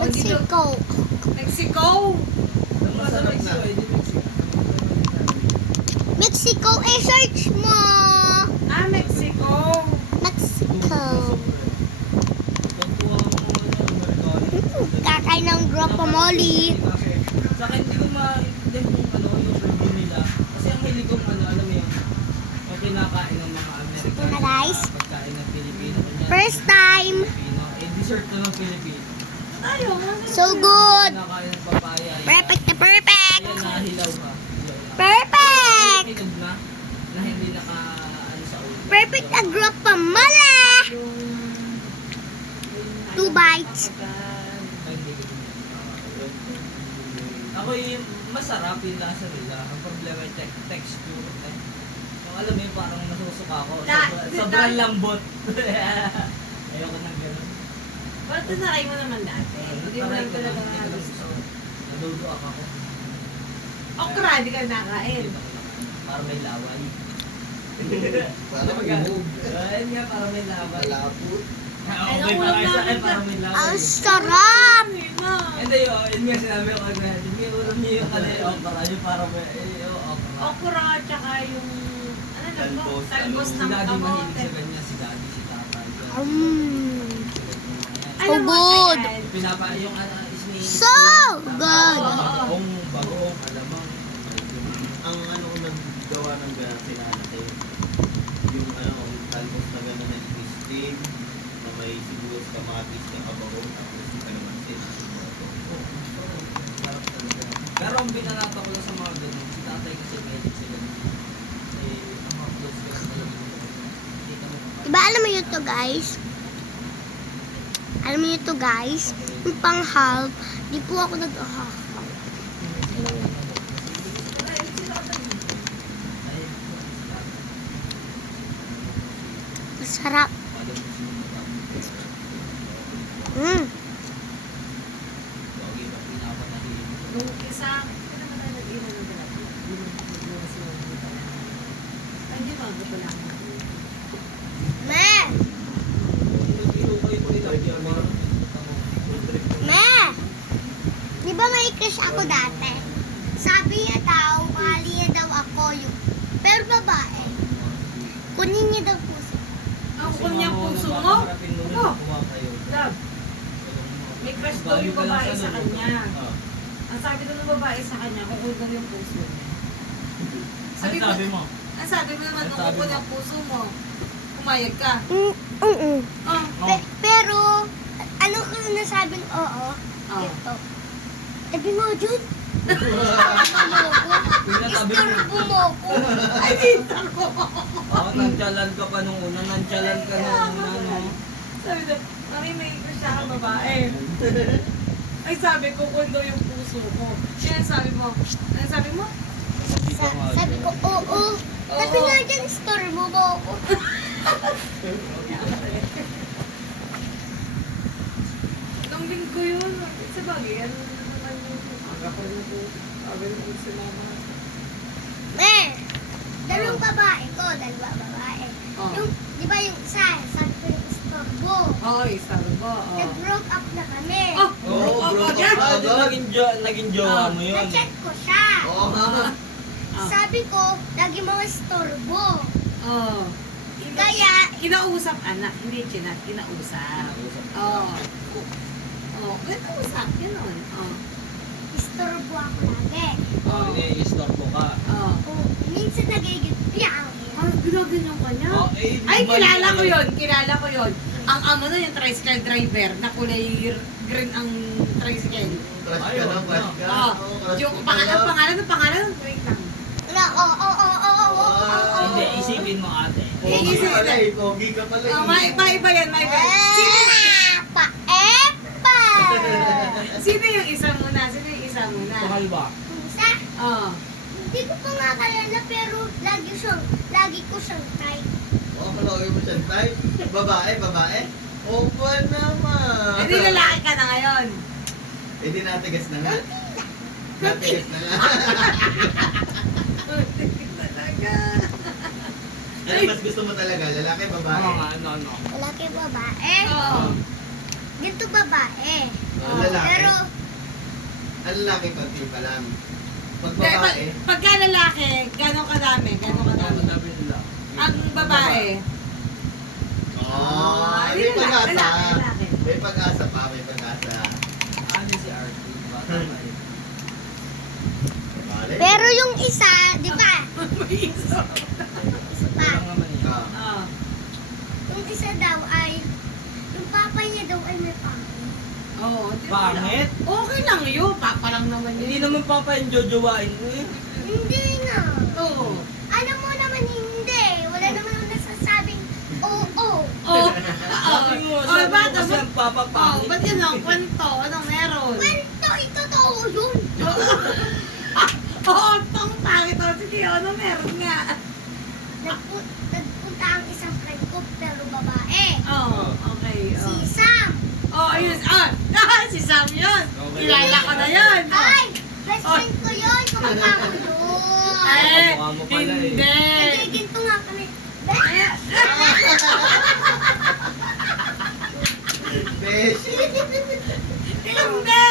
Mexico. Mexico. Masarap na. Mexico, search mo. Ah, Mexico. Mexico. Kakain ng guacamole. Sa akin, hindi ko maintindihan kung yung review nila. Kasi ang hilig kong alam mo yun, yung kinakain ng mga Amerikano. Ito na, guys. Pagkain ng Pilipino. Kunyari, First time. Pilipino. Dessert to ng Pilipino. Tayo. So good. Kinakain ng papaya. Perfect na perfect. Ayan, nahilaw ka. Perfect. Hinog na hindi ano sa ulo. Perfect na guacamole. 2 bites. Ay, hindi ko. Ako yung masarap yung lasa nila. Ang problema yung texture. Yung alam mo yung parang nasusuka ako. Sobrang lambot. Ayoko nang gano'n. Ba't naray mo naman dati? Hindi mo lang talaga gusto. Naduduak ako. Okra, hindi ka nakain. Para may laway. Para mag-move. Ayun nga, para may laway. Malapot. Okay, para may laway. Ang sarap. Hindi yun nga sinabi ko kagaya. Hindi ulam niyo yung kalay okra. Yung para may okra. Okra, tsaka yung... Ano lang ba? Talbos. Talbos Si ng Daddy mahilig kamote. sa ganyan. Si Daddy, si Tatay. So good. Yung So good. Bagong, alamang. Ang ko naggawa ng gano'n sinanatay. Yung talbos na gano'n na twisting, na may sibuyas, kamatis, na kabahong, tapos yung kalamansin. Sarap talaga. Pero ang binanata ko lang sa mga ganun, si Tatay kasi mahilig sa ganun. Ang mga close ko lang talaga. Hindi kami Diba alam mo yun to guys? Alam mo yun to guys? Yung pang-half, di po ako nag-half. Masarap. Mm. Nung isa, ano naman tayo nag-iwan ng dalawa? Ay, di ba? Gusto lang. Me! Me! Di ba may crush ako dati? Sabi niya daw, mahali niya daw ako yung... Pero babae. Kunin niya daw puso. Ang kung niyang puso mo? Ako. Love. May crush daw yung babae sa kanya. Ang sabi daw ng babae sa kanya, kukul daw yung puso niya. Sabi mo? Ang sabi mo naman, Ang kung sabi kukul mo? yung puso mo, pumayag ka. Oh, Pero, ano ko nasabing oo? oh. Ito. Sabi mo, Jude. Pinatabi mo. Istorbo mo ko. Ay, dito ko. Nantyalan ka pa nung una. Nantyalan ka nung una, no? Sabi daw, mami, may crush ako babae. Ay, sabi ko, kukul daw yung puso ko. Kaya sabi mo, ano sabi mo? Sabi ko, oo. Sabi nga dyan, istorbo mo ko. Nung linggo yun, sa bagay, ano naman yung agapan na po, sabi na po sila mga. Me, dalawang babae ko, dalawa babae. Oh. Yung, di ba yung isa, sabi ko yung istorbo. Oo, sabi ko, Nag-broke up na kami. Oh, Oo, bro. Naging jowa mo yun. Na-check ko siya. Oo nga. Sabi ko, lagi mga istorbo. Oh. Kaya, Kinausap, anak, hindi chinat, kinausap. Oo. Oh, kinausap, gano'n. Oh. istorbo ako lagi. Oh. Hindi, istorbo ka. Oh. Oh, minsan nagigit piyaw. Ah, ginaganyan ka niya? Oh, Ay, kilala ko yun. Ang amo na yung tricycle driver na kulay green ang tricycle. Crush ka na, crush ka. Oh, Oo, crush yung ko pala. pangalan, wait lang. Hindi, isipin mo ate. Pogi ka pala eh. Pogi ka pala eh. Oh, maiba yan. Paepa! Sino yung isa muna? Mahal ba? Isa, Oh. hindi ko pa nga kalala pero lagi ko siyang try. Oo, kalawin mo siya. Tay, babae. Opa naman. Hindi lalaki ka na ngayon. Eh di natigas na nga. Natigas na nga. Talaga. Ano mas gusto mo talaga? Lalaki, babae? Oo nga, ano. Lalaki babae. Oo. Ganito babae. Ang lalaki. Pero, Ang lalaki konti pa lang. Pag Hindi, babae, pagka lalaki, gano'ng kadami? Gano'ng kadami? Madami nila. Ang babae. may pag-asa. lalaki. May pag-asa pa, may pag-asa. Ano si RT? Bata pa eh. Bale. pero yung isa, di ba? May isa. Isa pa. Lang naman yun. Ah. Ah. Yung isa daw ay, yung papa niya daw ay may pangit. Oo. di ba? Pangit? Okay lang yun. Papa lang naman yun. Hindi naman papa yung jojowain mo eh. Hindi nga. Oo. Alam mo naman hindi. Wala naman ako nasasabing, oo. Oh. Sabi mo, sabi mo bata, kasi ang papa Oh, pangit. ba't yun ang kwento? Anong meron? Kwento, totoo yun. Oo, tong pangit. O, sige, ano meron nga? Nagpunta ang isang friend ko, pero babae. Oo, okay. Si Oh. Sam. Oh, ayun. Si Sam yun. Okay. Kilala ko na yun. Ay, best friend ko yun. Kamukha ko yun. Eh, Mukha mo pala eh. hindi. Nagiginto nga kami. Beshi. Hindi.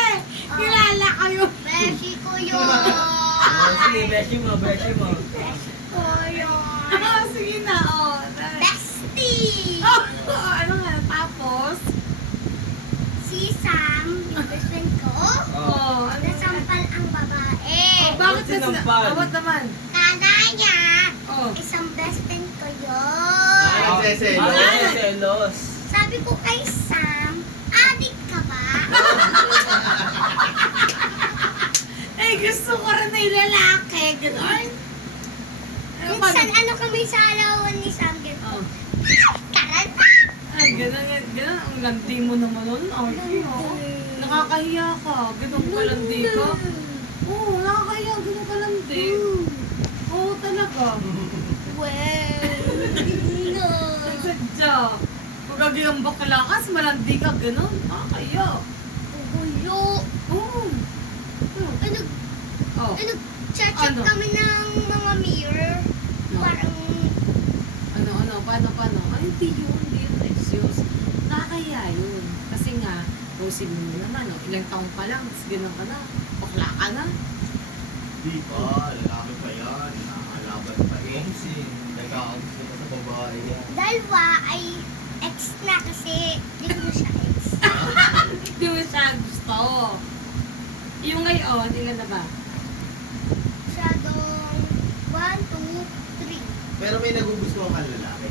Kilala ko yun. Beshi ko yun. Sige, beshi mo, beshi mo. Beshi ko yun. Oh, sige na. Oh, Bestie. oh, ano nga, tapos? Si Sam, yung best friend ko, Oh, ano? nasampal ang babae. Oh, bakit Ba't sinampal? Awat naman. Kana niya, Oh. isang best friend ko Ay, yun. nagseselos. Nagseselos. Sabi ko kay Sam, adik ka ba? Eh, gusto ko rin na yung lalaki. Ganon. Minsan ano kami sa alawan ni Sam, gano'n. Oh. Karanta! Ay, ganon, ganon. Ang landi mo naman nun. Ay, oh. Nakakahiya ka. Ganon ka landi ka. Oo, nakakahiya. Ganon ka landi. Oo, talaga. Well, no. Ang sadya. Pagkagiyang bakalakas, malandi ka. Ganon. Nakakahiya. Gugulo. Oo. Ay, Oh. nag-check Ano? kami ng mga mirror. No. Parang, Paano? Ay, hindi yun, excuse. Nakakaya yun. Kasi nga, Rosie mo naman, oh, ilang taong pa lang, tapos ganun ka na, bakla ka na. Di ba? Lalaki pa yan. Nakakalaban pa eh. Nagkakagusto ka sa babae yan. dalawa ay ex na kasi di ko na siya ex. Hindi mo siya gusto. Yung ngayon, ilan na ba? Masyadong 1, 2, 3. Pero may nagugustuhan kang lalaki.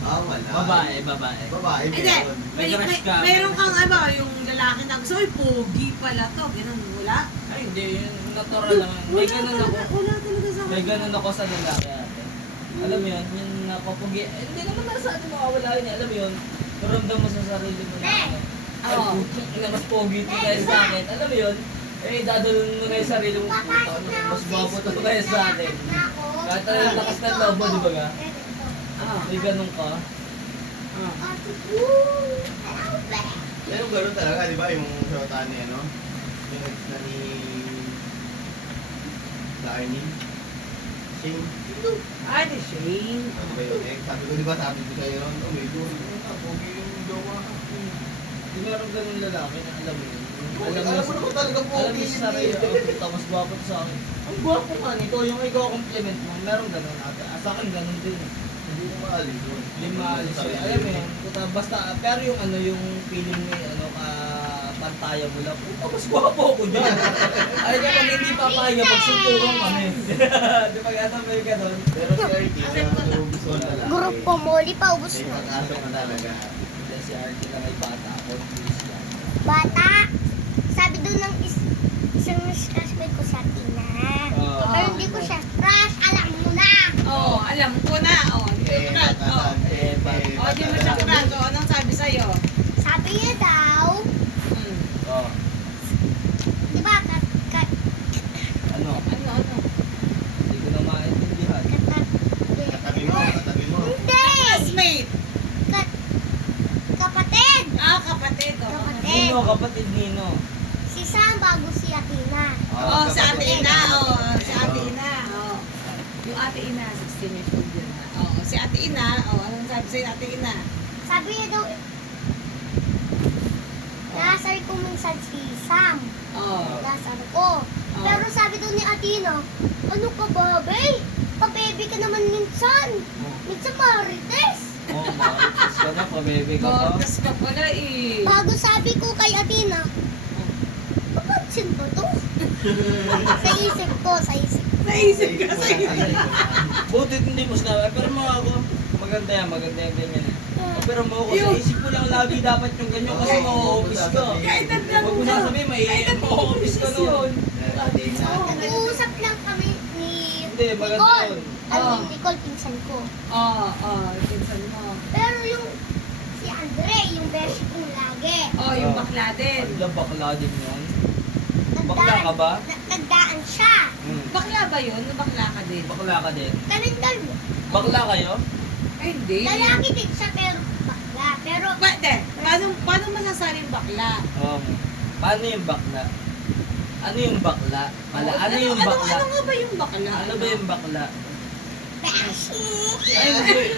Wala. Babae, babae. Babae, Hindi, meron. May crush ka. mayroon kang ano, yung lalaki na gusto, ay, pogi pala to, ganun, wala? Ay, hindi. Yung natural lang. May ganun ako. Wala talaga sa May ganun ako sa lalaki ate. Alam mo yun, yung napapugi. Eh, hindi naman nasa ano mawawala yun. Alam mo yun, maramdam mo sa sarili mo na ano. Ay, Oo. putang ina, mas pogi to kaya sa akin. Alam mo yun, eh, dadalun mo na yung sarili mo. Puta, mas gwapo to kaya sa akin. Kahit ano yung lakas ng loob mo, di ba ga? Ah. May ganun ka. Ah. Pero gano'n talaga, di ba? Yung shota ni ano? Yung ex na ni Darnie. Shane. Ay, ni Shane. Ano ba yun? Sabi ko, di ba sabi ko sa'yo ron, oh, may doon. Pogi yung gawa. Di meron ganun lalaki na alam mo yun. Alam mo naman talaga Alam pogi mo yun sa sarili, eh. oh, puta, mas gwapo to sa akin. Ang gwapo nga nito, yung ikaw compliment mo, meron ganun ate. Sa akin ganun din. Hindi mo maalis doon. Hindi maalis yun. Alam mo yun, puta, basta, pero yung ano, yung feeling mo, ano, pantaya mo lang, puta, mas gwapo ako dyan. Ay, kaya pag hindi papaya, magsuntukan kami. Di ba gano'n ba yung gano'n? Pero si RT, sa nagugustuhan lalaki. Grupo mo, di pa ubos May mo. pag-asa ka talaga. Hindi, si Artie lang ay bata ako. Please yan. Bata, sabi doon ng isang classmate ko sa Tina. Oo. Pero hindi ko siya crush, alam mo na. Oh, alam ko na. Oh, di mo crush. Oh. Oh, di mo siya crush. Oh, anong sabi sa'yo? Sabi niya daw, Hmm. Oo. di ba, Ano? Ano? Hindi ko na maintindihan. Katabi mo, katabi mo. Hindi! Classmate. Kapatid! Ah, kapatid. Oh. Kapatid. Nino, kapatid Nino. Si Sam bago si Athena. Oh, si Ate kapatid. Ina. Oh, si Ate Ina. Oh. Yung Ate Ina, 16 years old yun na. Oh, si Ate Ina. Oh, anong sabi sa'yo Ate Ina? Sabi niya daw, Nasar ko minsan si Sam. Oh. Nasar ko. Pero sabi daw ni Atina, ano ka ba, babe? Pa-baby ka naman minsan. Minsan marites. Oh, marites ka na, pabebe ka pa. Gorgeous ka pala eh. Bago sabi ko kay Atina, papansin ko to? sa isip ko. Naisip ka sa Buti hindi mo sinabi. Pero mga ako, maganda yan ganyan. Pero mo ako, sa isip ko lang lagi dapat yung ganyan kasi ma-office ka. Kahit naglang Huwag mo sasabihin, may ma-office ka nun. Nag-uusap lang kami ni Hindi, maganda Nicole. yun. Nicole, pinsan ko. pinsan mo. Pero yung si Andre, yung beshi kong lagi. Yung bakla din. Ala, bakla din yan. Bakla ka ba? Nagdaan siya. Bakla ba yun? Bakla ka din? Bakla ka din. Kaming dalawa. Bakla kayo? Ay, hindi. Lalaki din siya pero bakla. Pero Paano masasabing bakla? Paano yung bakla? Ano yung bakla? Ano yung bakla? Ano nga ba yung bakla? Ano ba yung bakla? beshi. Ay,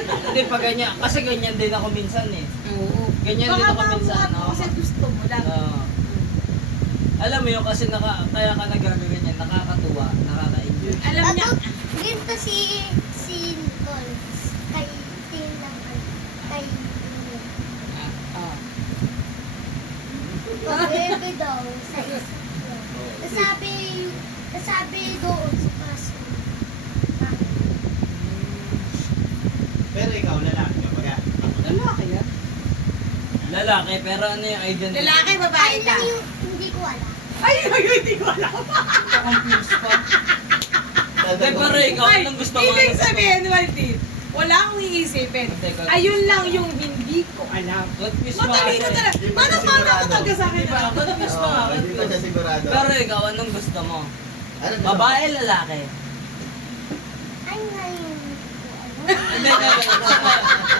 hindi pa ganyan. Kasi ganyan din ako minsan eh. Oo. Ganyan din ako minsan. Kasi gusto mo lang. Alam mo yun kasi kaya ka nagagaganyan, nakakatuwa, nakaka-enjoy. Alam niya. Ganito si Nicole. Kay Tingnan. Kay Pag-bebe daw sa isip ko. Nasabi doon sa kaso. Pero ikaw, lalaki ka baga. Lalaki yan. Lalaki, pero ano yung identity? Lalaki, babae Ay ka. lang yung hindi ko alam. Ay, hindi ko alam. Confused pa. Hindi, pero ikaw, anong gusto mo? Ibig sabihin, Walty, wala akong iisipin. Teka. Ayun lang yung hindi ko alam. Confused pa Matalino ako eh. talaga. Di ba Paano sigurado? ako taga sa akin? Di ba? Confused pa ako. Hindi pa siya sigurado. Pero ikaw, anong gusto mo? Ano gusto mo? Babae, lalaki? Ay ngayon.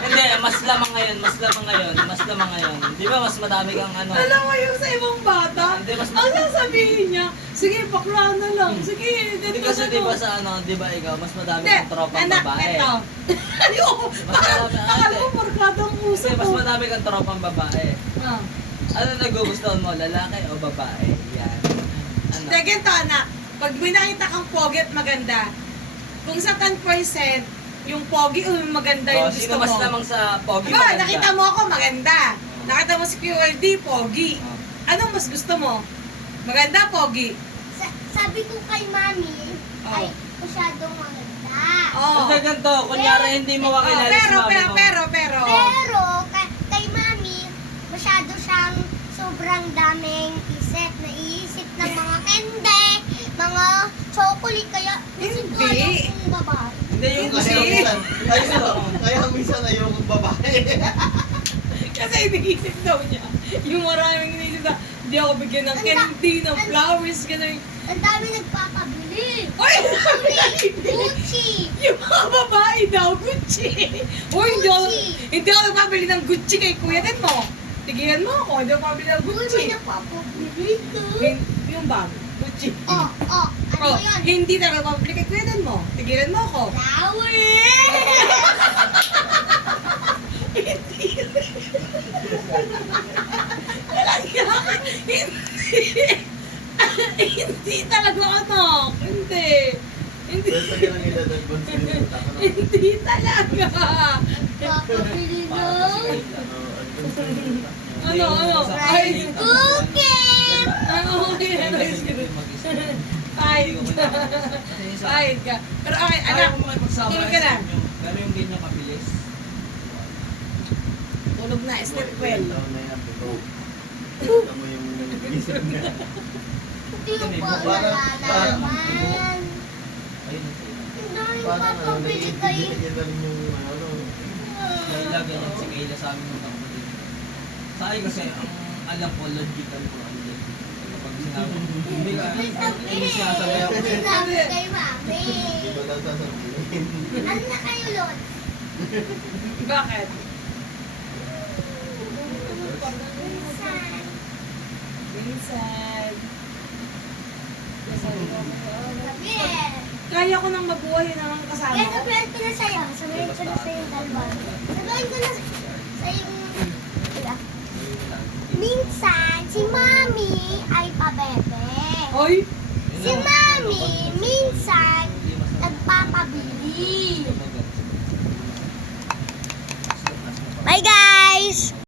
Hindi, mas lamang ngayon. Di ba mas madami kang ano? Alam mo yung sa ibang bata, Hindi, mas- ang sasabihin niya, sige, bakla na lang. Sige, Hindi kasi di ba sa ano, di ba ikaw, mas madami Hindi, kang tropang anak, babae. ito. Ayoko, Mas marami, akala ko markadang puso Kasi ko. mas madami kang tropang babae. Ah. Ano nagugustuhan mo, lalaki o babae? Yan. Ano? Hindi, ganito anak, pag may nakita kang pogi at maganda, kung sa 10%, yung pogi o yung maganda yung gusto Sino mo. mas lamang sa pogi Diba, maganda? nakita mo ako maganda. Nakita mo si QLD, pogi. Oh. Anong mas gusto mo? Maganda, pogi? Sabi ko kay mami, Oh. ay masyadong maganda. Oo. Kasi ganito, kunyari hindi mo makilala si pero, mami mo. Pero kay mami, masyado siyang sobrang daming isip. Naiisip ng mga kende, mga chocolate, kaya gusto ko Hindi. alam kung babae. Hindi yung Hindi. Kaya minsan ayokong babae. Kasi iniisip daw niya. Yung maraming iniisip na, hindi ako bigyan ng candy, ng flowers, gano'n. Ang dami nagpapabili. Uy! Gucci. Yung mga babae daw, Gucci. Uy, hindi ako nagpapabili ng Gucci kay Kuya din mo. Tigilan mo ako, hindi ako nagpapabili ng Uy, Gucci. may napapabili ko. Yung bag, Gucci. Ano Oh, yan? hindi talaga nagpapabili kay Kuya din mo. Tigilan mo ako. Hindi talaga anak. Hindi. Basta ka lang ilalagay mo sa iyo. Hindi talaga. Papabili Para daw. kasi Ano? Rice cookie. Okay, rice cookie. Kahit ka. Kahit ka. Pero okay, Anak, anak. mo makipagsama tulog ka na. Pero yung ganyan kabilis. Tulog na, step well. Taon na yan, totoo. Kita mo yung isip niya. Yung Parang- naman. Ayun ang sa'yo. Ang dami Parang papabili kayo. naiintindihan na rin yung ano. Kayla, ganyan si Kayla sa amin ng kapatid. Sa akin kasi, ang alam ko, logical ko ang yan. Kapag sinabi, hindi ka, hindi sinasabi ako. Sabi kay mami. Di ba daw sasabihin? Ano na kayo, Lord? Bakit? Minsan. Minsan. Sabi Kaya ko nang mabuhay yun ang kasama Kaya ko. sabihan ko na sa'yo. Sabihin ko na sa'yo dalawa. Sabihin ko na sa'yo. Minsan, Si Mami ay pabebe. Hoy! Si Mami minsan nagpapabili. Bye guys!